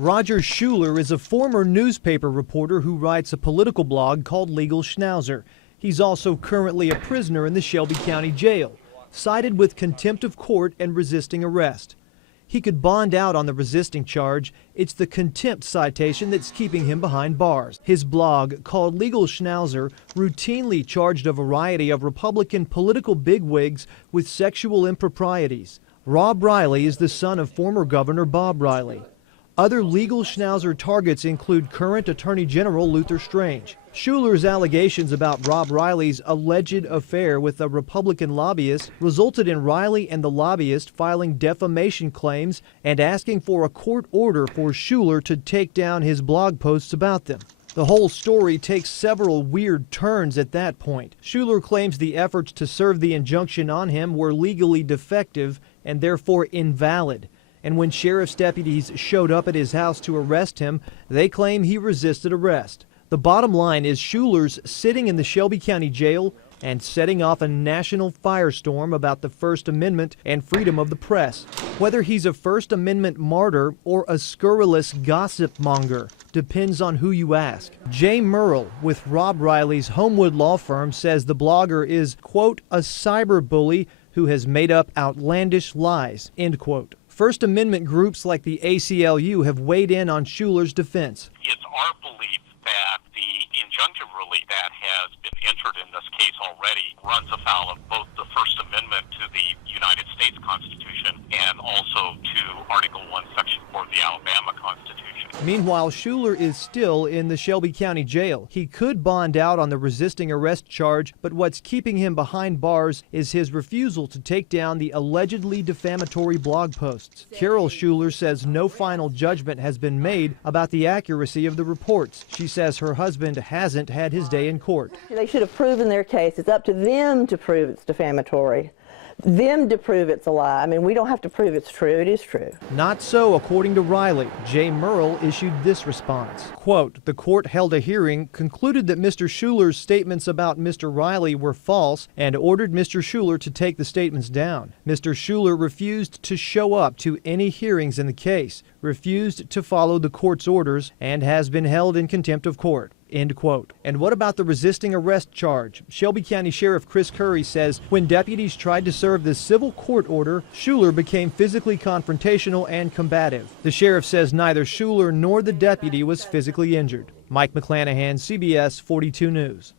Roger Schuler is a former newspaper reporter who writes a political blog called Legal Schnauzer. He's also currently a prisoner in the Shelby County Jail, cited with contempt of court and resisting arrest. He could bond out on the resisting charge. It's the contempt citation that's keeping him behind bars. His blog, called Legal Schnauzer, routinely charged a variety of Republican political bigwigs with sexual improprieties. Rob Riley is the son of former Governor Bob Riley. Other Legal Schnauzer targets include current Attorney General Luther Strange. Schuler's allegations about Rob Riley's alleged affair with a Republican lobbyist resulted in Riley and the lobbyist filing defamation claims and asking for a court order for Schuler to take down his blog posts about them. The whole story takes several weird turns at that point. Schuler claims the efforts to serve the injunction on him were legally defective and therefore invalid. And when sheriff's deputies showed up at his house to arrest him, they claim he resisted arrest. The bottom line is Schuler's sitting in the Shelby County Jail and setting off a national firestorm about the First Amendment and freedom of the press. Whether he's a First Amendment martyr or a scurrilous gossip monger depends on who you ask. Jay Merle with Rob Riley's Homewood law firm says the blogger is, quote, a cyber bully who has made up outlandish lies, end quote. First Amendment groups like the ACLU have weighed in on Schuler's defense. It's our belief that the injunctive relief that has been entered in this case already runs afoul of both the First Amendment to the United States Constitution and also to Article 1, Section 4 of the Alabama Constitution. Meanwhile, Schuler is still in the Shelby County Jail. He could bond out on the resisting arrest charge, but what's keeping him behind bars is his refusal to take down the allegedly defamatory blog posts. Carol Schuler says no final judgment has been made about the accuracy of the reports. She says her husband hasn't had his day in court. They should have proven their case. It's up to them to prove it's defamatory. Them to prove it's a lie. I mean, we don't have to prove it's true. It is true. Not so, according to Riley. Jay Merle issued this response. Quote, the court held a hearing, concluded that Mr. Schuler's statements about Mr. Riley were false, and ordered Mr. Schuler to take the statements down. Mr. Schuler refused to show up to any hearings in the case, refused to follow the court's orders, and has been held in contempt of court. End quote. And what about the resisting arrest charge? Shelby County Sheriff Chris Curry says when deputies tried to serve the civil court order, Schuler became physically confrontational and combative. The sheriff says neither Schuler nor the deputy was physically injured. Mike McClanahan, CBS 42 News.